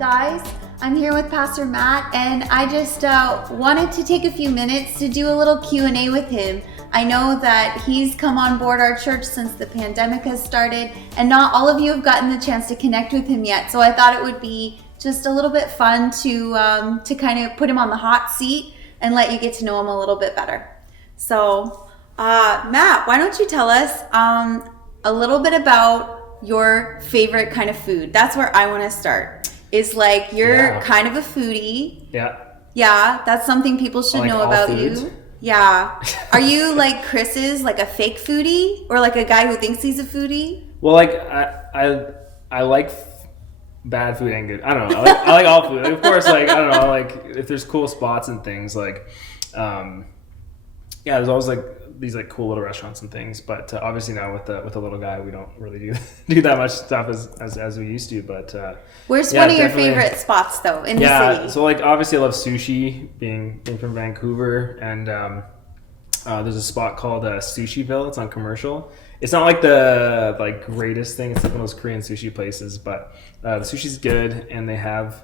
guys. I'm here with Pastor Matt, and I just wanted to take a few minutes to do a little Q&A with him. I know that he's come on board our church since the pandemic has started, and not all of you have gotten the chance to connect with him yet, so I thought it would be just a little bit fun to kind of put him on the hot seat and let you get to know him a little bit better. So, Matt, why don't you tell us a little bit about your favorite kind of food? That's where I want to start. Is like you're kind of a foodie. Yeah, that's something people should know about you. Yeah. Are you like Chris is, like a fake foodie, or like a guy who thinks he's a foodie? Well, like I like bad food and good. I don't know. I like all food. Like, of course, like I don't know. Like if there's cool spots and things, like there's always like these like cool little restaurants and things. But obviously now with the little guy, we don't really do that much stuff as we used to. But where's one of your favorite spots though in the city? So like obviously I love sushi, being from Vancouver, and there's a spot called Sushiville. It's on Commercial. It's not like the like greatest thing. It's like one of those Korean sushi places, but the sushi's good, and they have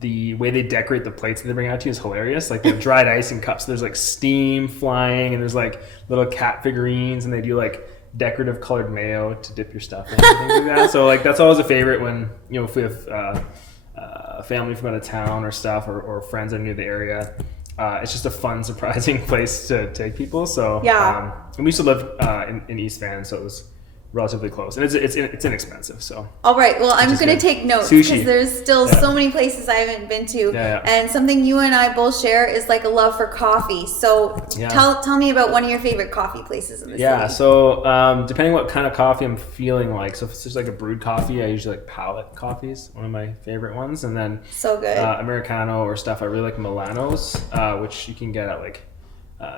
the way they decorate the plates that they bring out to you is hilarious. Like they have dried ice in cups. There's like steam flying, and there's like little cat figurines, and they do like decorative colored mayo to dip your stuff in and things like that. So like that's always a favorite when, you know, if we have family from out of town or stuff, or friends that are near the area. It's just a fun, surprising place to take people. So and we used to live in East Van, so it was relatively close, and it's inexpensive. So all right, well, I'm going to take notes because there's still so many places I haven't been to, and something you and I both share is like a love for coffee. So tell me about one of your favorite coffee places in the city. So depending what kind of coffee I'm feeling like, so if it's just like a brewed coffee, I usually like Palette coffees, one of my favorite ones, and then so good Americano or stuff. I really like Milanos, which you can get at like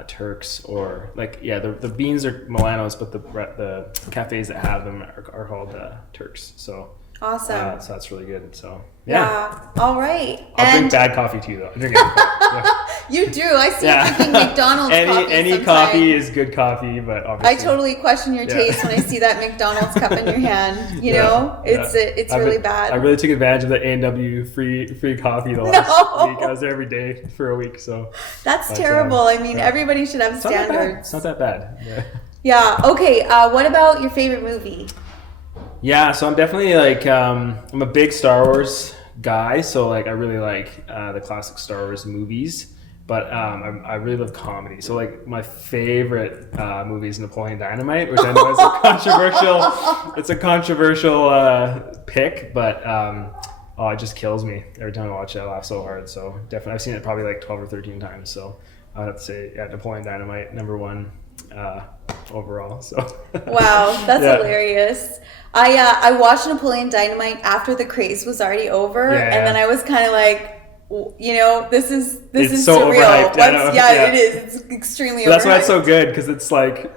Turks, or like the beans are Milanos, but the cafes that have them are called Turks. So awesome. So that's really good. So all right. I'll drink bad coffee too, though. I drink You do. I see you drinking McDonald's coffee. Any coffee is good coffee, but obviously I totally question your taste when I see that McDonald's cup in your hand. You know, it's really bad. I really took advantage of the A&W free coffee the last week. I was there every day for a week. So that's terrible. I mean, everybody should have standards. It's not that bad. Yeah. Okay. What about your favorite movie? Yeah, so I'm definitely like I'm a big Star Wars guy, so like I really like the classic Star Wars movies, but I really love comedy. So like my favorite movie is Napoleon Dynamite, which I know is a controversial pick, but it just kills me every time I watch it. I laugh so hard. So definitely, I've seen it probably like 12 or 13 times. So I would have to say Napoleon Dynamite, number one overall. So wow, that's hilarious. I watched Napoleon Dynamite after the craze was already over, and then I was kind of like, you know, this is so surreal. Overhyped. It is. It's extremely. That's why it's so good, because it's like,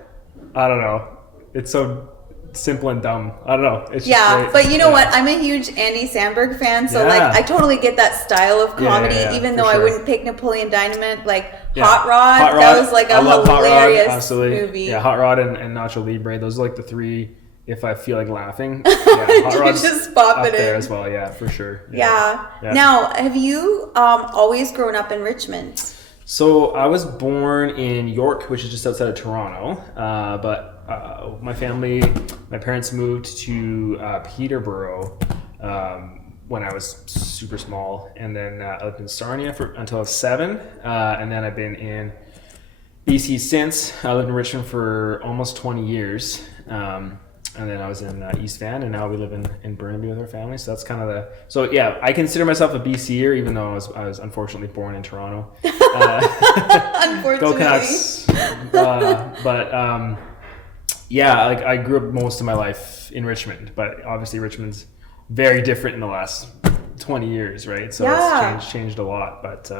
I don't know, it's so simple and dumb. I don't know. It's just great. But you know what? I'm a huge Andy Samberg fan, so like I totally get that style of comedy, even though I wouldn't pick Napoleon Dynamite. Like Hot Rod, that was like a hilarious movie. Yeah, Hot Rod and Nacho Libre. Those are like the three. If I feel like laughing, Hot Rod's just pop it in there as well. Yeah, for sure. Yeah. Now, have you always grown up in Richmond? So I was born in York, which is just outside of Toronto. But my parents moved to Peterborough when I was super small, and then I lived in Sarnia until I was 7, and then I've been in BC since. I lived in Richmond for almost 20 years. And then I was in East Van, and now we live in Burnaby with our family. So that's kind of I consider myself a BCer, even though I was unfortunately born in Toronto. Unfortunately. Go Canucks. Like I grew up most of my life in Richmond, but obviously Richmond's very different in the last 20 years, right? So it's changed a lot, but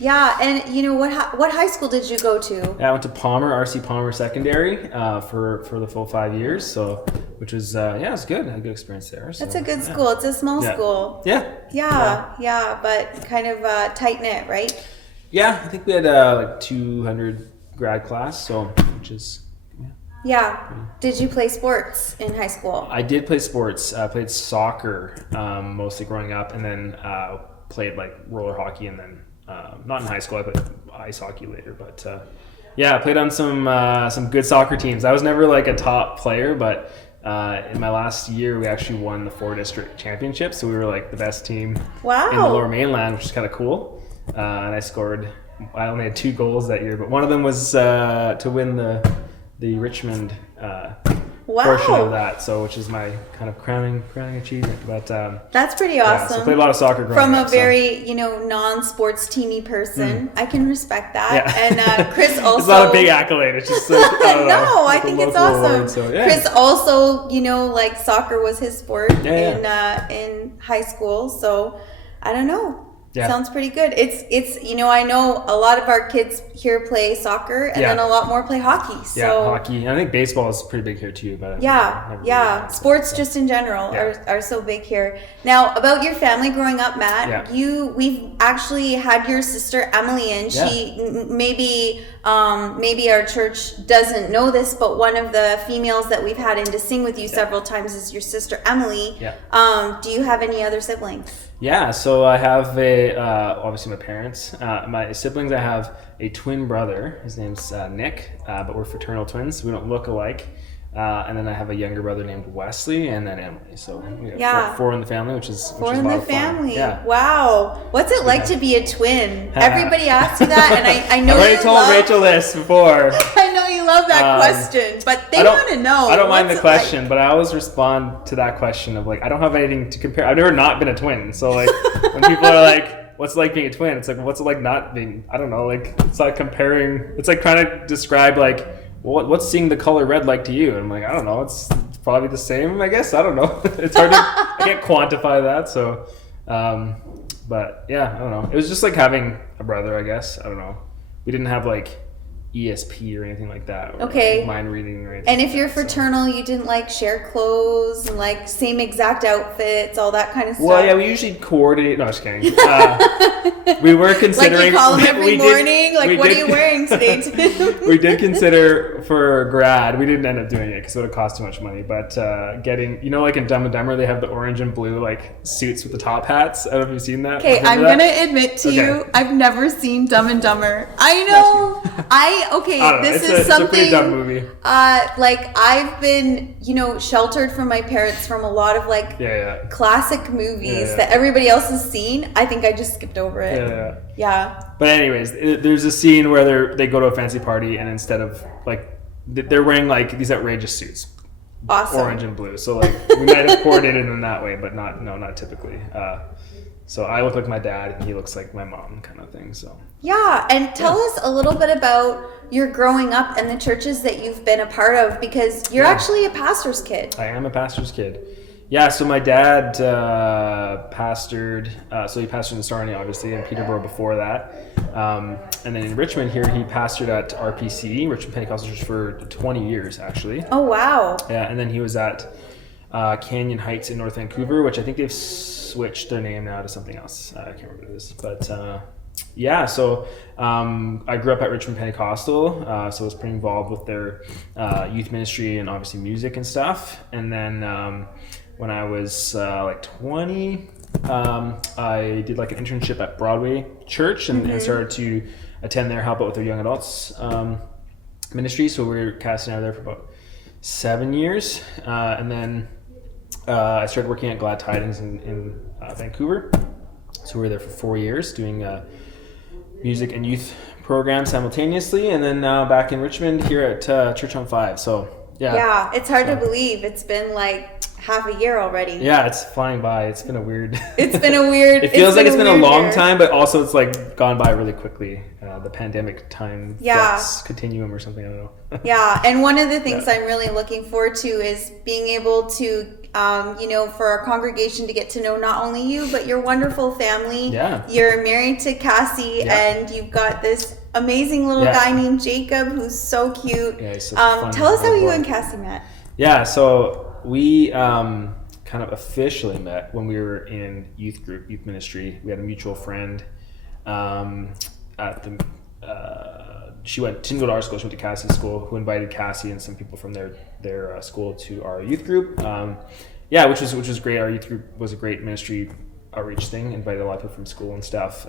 Yeah, and you know what high school did you go to? I went to RC Palmer Secondary for the full 5 years, so which was it was good. I had a good experience there. So, it's a good school. It's a small school. Yeah, but kind of tight knit, right? Yeah, I think we had like 200 grad class, so which is Yeah. Did you play sports in high school? I did play sports. I played soccer mostly growing up, and then played like roller hockey, and then not in high school. I played ice hockey later, but yeah, I played on some good soccer teams. I was never like a top player, but in my last year, we actually won the 4 district championship, so we were like the best team Wow. in the Lower Mainland, which is kind of cool. And I only had 2 goals that year, but one of them was to win the Richmond portion of that, so which is my kind of crowning achievement. But that's pretty yeah, awesome. so I played a lot of soccer growing From up. a very, non-sports teamy person. I can respect that. Yeah. And Chris also... It's not a big accolade. It's just like, I don't know, No, I like a think it's local awesome. award, so, yeah. Chris also, like soccer was his sport Yeah, in high school. So I don't know. Yeah. Sounds pretty good. It's I know a lot of our kids here play soccer, and then a lot more play hockey. So Yeah, hockey. And I think baseball is pretty big here too. But yeah. Sports just in general are so big here. Now, about your family growing up, Matt, we've actually had your sister Emily in. She maybe our church doesn't know this, but one of the females that we've had in to sing with you several times is your sister Emily. Yeah. Do you have any other siblings? Yeah, so I have obviously my parents. My siblings, I have a twin brother. His name's Nick, but we're fraternal twins. We don't look alike. And then I have a younger brother named Wesley, and then Emily. So we have four in the family, which is four in a lot the of fun. family. Yeah. Wow, what's it like to be a twin? Everybody asks you that, and I know I already told Rachel this before. I know you love that question, but they want to know. I don't mind the question, but I always respond to that question of like, I don't have anything to compare. I've never not been a twin, so like when people are like, what's it like being a twin? It's like, what's it like not being? I don't know. Like it's like comparing. It's like trying to describe like, what's seeing the color red like to you? And I'm like, I don't know. It's probably the same, I guess. I don't know. It's hard to, I can't quantify that. So, but yeah, I don't know. It was just like having a brother, I guess. I don't know. We didn't have like ESP or anything like that. Or like mind reading or anything. And if you're fraternal, you didn't like share clothes and like same exact outfits, all that kind of stuff. Well, yeah, we usually coordinate. No, just kidding. We were considering. Like you call them every morning. What are you wearing today, Tim? We did consider for grad. We didn't end up doing it because it would have cost too much money. But getting, like in Dumb and Dumber, they have the orange and blue like suits with the top hats. I don't know if you've seen that. Okay, I'm gonna admit to you, I've never seen Dumb and Dumber. I know. This is something. It's a pretty dumb movie. Like I've been, sheltered from my parents from a lot of like classic movies that everybody else has seen. I think I just skipped over it. Yeah. But anyways, there's a scene where they go to a fancy party and instead of like they're wearing like these outrageous suits. Awesome. Orange and blue. So like we might have coordinated in that way, but not typically. So I look like my dad and he looks like my mom kind of thing. So yeah, and tell us a little bit about your growing up and the churches that you've been a part of, because you're actually a pastor's kid. I am a pastor's kid. Yeah, so my dad pastored, so he pastored in Sarnia, obviously, and Peterborough before that. And then in Richmond here, he pastored at RPC, Richmond Pentecostal Church, for 20 years, actually. Oh, wow. Yeah, and then he was at Canyon Heights in North Vancouver, which I think they've switched their name now to something else. I can't remember what it is. But yeah, so I grew up at Richmond Pentecostal, so I was pretty involved with their youth ministry and obviously music and stuff. And then when I was like 20, I did like an internship at Broadway Church and started to attend there, help out with their young adults ministry. So we were casting out there for about 7 years. And then I started working at Glad Tidings in Vancouver. So we were there for 4 years doing music and youth programs simultaneously. And then now back in Richmond here at Church on 5. So yeah, it's hard to believe it's been like half a year already. Yeah, it's flying by. It's been a weird. It's been a weird. It feels like it's been a long time, but also it's like gone by really quickly. The pandemic time flux continuum or something. I don't know. Yeah, and one of the things I'm really looking forward to is being able to, for our congregation to get to know not only you but your wonderful family. Yeah. You're married to Cassie, and you've got this amazing little guy named Jacob who's so cute. Yeah, he's such a fun tell us how you boy. and Cassie met. Yeah, so we kind of officially met when we were in youth ministry. We had a mutual friend at the she didn't go to our school. She went to Cassie's school. Who invited Cassie and some people from their school to our youth group. Which was great. Our youth group was a great ministry outreach thing. Invited a lot of people from school and stuff.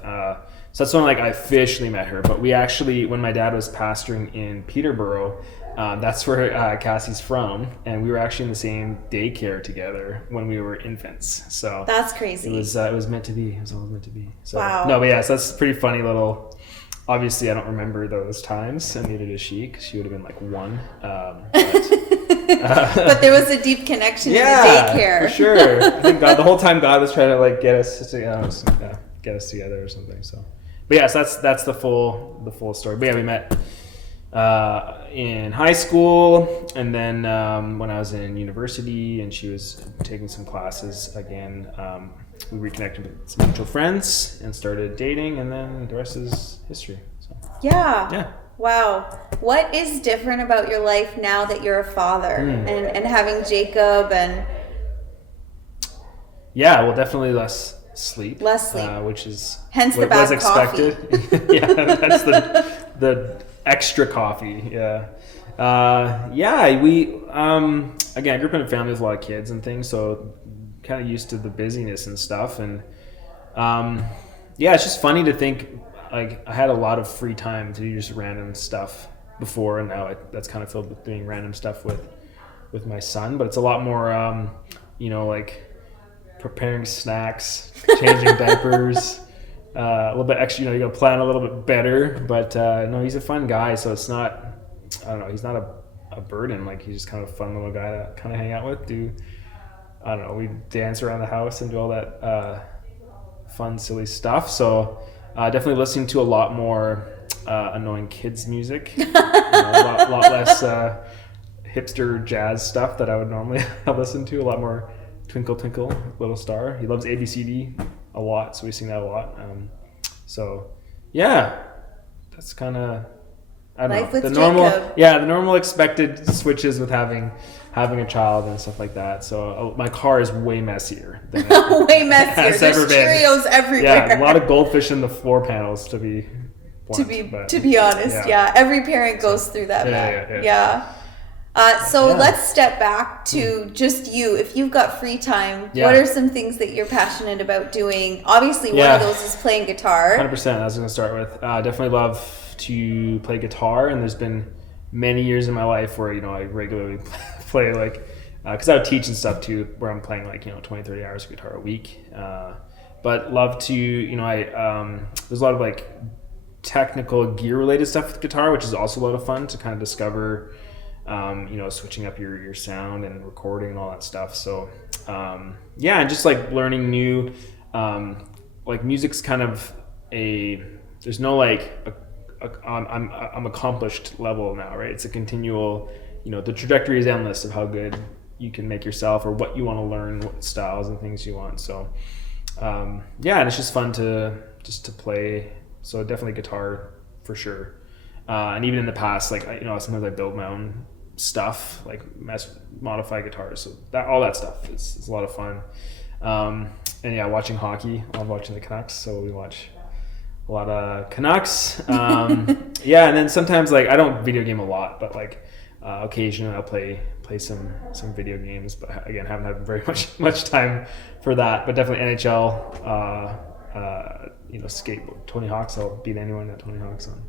So that's when I officially met her. But we actually, when my dad was pastoring in Peterborough, that's where Cassie's from, and we were actually in the same daycare together when we were infants. So that's crazy. It was meant to be. It was always meant to be. So, wow. No, but yeah, so that's a pretty funny little. Obviously, I don't remember those times, and neither does she, because she would have been like 1. But there was a deep connection in the daycare. For sure. I think the whole time God was trying to get us to, get us together or something. So, but yeah, so that's the full story. But yeah, we met in high school, and then when I was in university, and she was taking some classes again. We reconnected with some mutual friends and started dating, and then the rest is history. So. Yeah. Wow. What is different about your life now that you're a father and having Jacob and... Yeah, well, definitely less sleep. Which is hence the what bad was expected. Yeah, that's the extra coffee. Yeah. We again, I grew up in a family with a lot of kids and things, so kind of used to the busyness and stuff, and it's just funny to think I had a lot of free time to do just random stuff before, and now that's kind of filled with doing random stuff with my son. But it's a lot more preparing snacks, changing diapers, a little bit extra. You got to plan a little bit better. But no, he's a fun guy, so it's not. I don't know. He's not a burden. He's just kind of a fun little guy to kind of hang out with. We dance around the house and do all that fun, silly stuff. So definitely listening to a lot more annoying kids music, a lot less hipster jazz stuff that I would normally listen to. A lot more Twinkle Twinkle Little Star. He loves ABCD a lot, so we sing that a lot. That's kind of life with the Jacob. normal. Yeah, the normal expected switches with having a child and stuff like that. So my car is way messier than way messier. There's Cheerios everywhere. Yeah, a lot of goldfish in the floor panels to be blunt, to be honest. Yeah, every parent goes through that. Let's step back to just you. If you've got free time, what are some things that you're passionate about doing? Obviously, one of those is playing guitar. 100%. That's what I was going to start with. Definitely love to play guitar, and there's been many years in my life where I regularly play because I would teach and stuff too, where I'm playing 20-30 hours of guitar a week. But love to there's a lot of technical gear related stuff with guitar, which is also a lot of fun to kind of discover. Switching up your sound and recording and all that stuff. So and just learning new music's kind of there's no I'm accomplished level now, right? It's a continual, the trajectory is endless of how good you can make yourself or what you want to learn, what styles and things you want. So and it's just fun to play. So definitely guitar for sure. And even in the past, sometimes I build my own stuff, modify guitars. So all that stuff is a lot of fun. Watching hockey. I love watching the Canucks. So we watch a lot of Canucks. And then sometimes I don't video game a lot, but occasionally I'll play some video games. But again, haven't had very much time for that. But definitely NHL. Skateboard. Tony Hawk's. I'll beat anyone at Tony Hawk's on.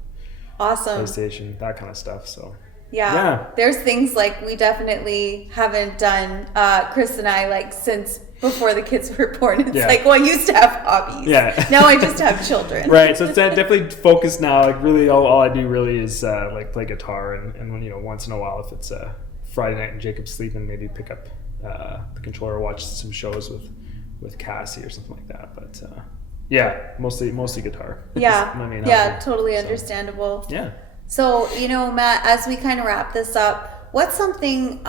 Awesome. PlayStation, that kind of stuff. So there's things we definitely haven't done, Chris and I, since before the kids were born. It's I used to have hobbies. Now I just have children. Right. So it's definitely focused now. Really, all I do really is play guitar, and when once in a while, if it's Friday night and Jacob's sleeping, maybe pick up the controller, watch some shows with Cassie or something like that. But mostly guitar. My main hobby. Totally understandable. Yeah. So, Matt, as we kind of wrap this up, what's something,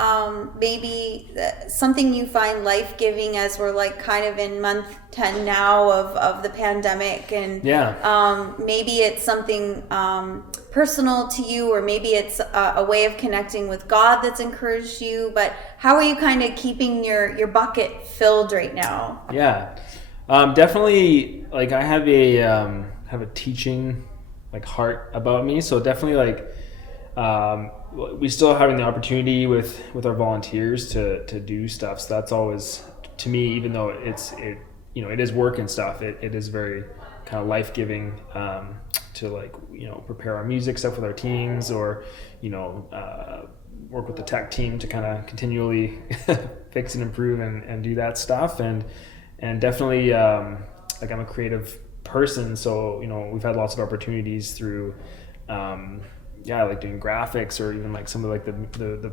something you find life-giving as we're kind of in month 10 now of the pandemic, and maybe it's something personal to you, or maybe it's a way of connecting with God that's encouraged you, but how are you kind of keeping your bucket filled right now? Yeah. Definitely, I have a teaching heart about me. So definitely we still having the opportunity with our volunteers to do stuff. So that's always, to me, even though it is work and stuff, it is very kind of life-giving to prepare our music stuff with our teams, or work with the tech team to kind of continually fix and improve and do that stuff. And definitely I'm a creative person, so we've had lots of opportunities through doing graphics, or even some of the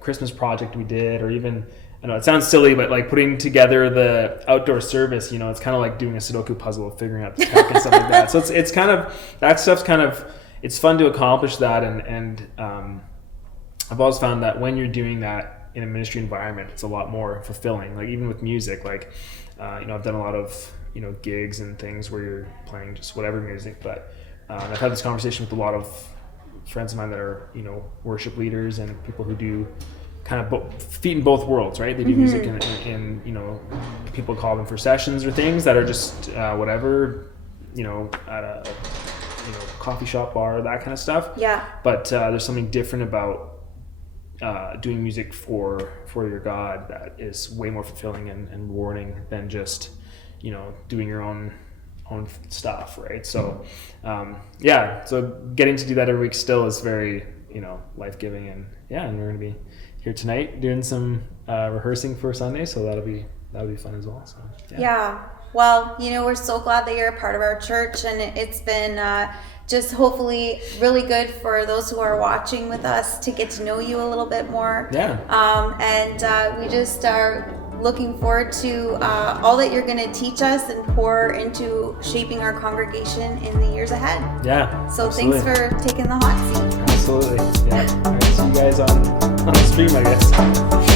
Christmas project we did, or even, I know it sounds silly, but putting together the outdoor service, it's kind of like doing a Sudoku puzzle of figuring out the tech and stuff like that. So it's kind of, that stuff's kind of, it's fun to accomplish that. And I've always found that when you're doing that in a ministry environment, it's a lot more fulfilling. Even with music, I've done a lot of, gigs and things where you're playing just whatever music, but I've had this conversation with a lot of friends of mine that are, worship leaders and people who do kind of feet in both worlds, right? They do music in people call them for sessions or things that are just whatever, at a coffee shop, bar, that kind of stuff. Yeah. But there's something different about doing music for your God that is way more fulfilling and rewarding than just doing your own stuff, right? So so getting to do that every week still is very life-giving. And we're gonna be here tonight doing some rehearsing for Sunday, so that'll be fun as well. So well, we're so glad that you're a part of our church, and it's been just hopefully really good for those who are watching with us to get to know you a little bit more. And we just are looking forward to all that you're going to teach us and pour into shaping our congregation in the years ahead. So absolutely. Thanks for taking the hot seat. Absolutely. All right, see you guys on the stream, I guess.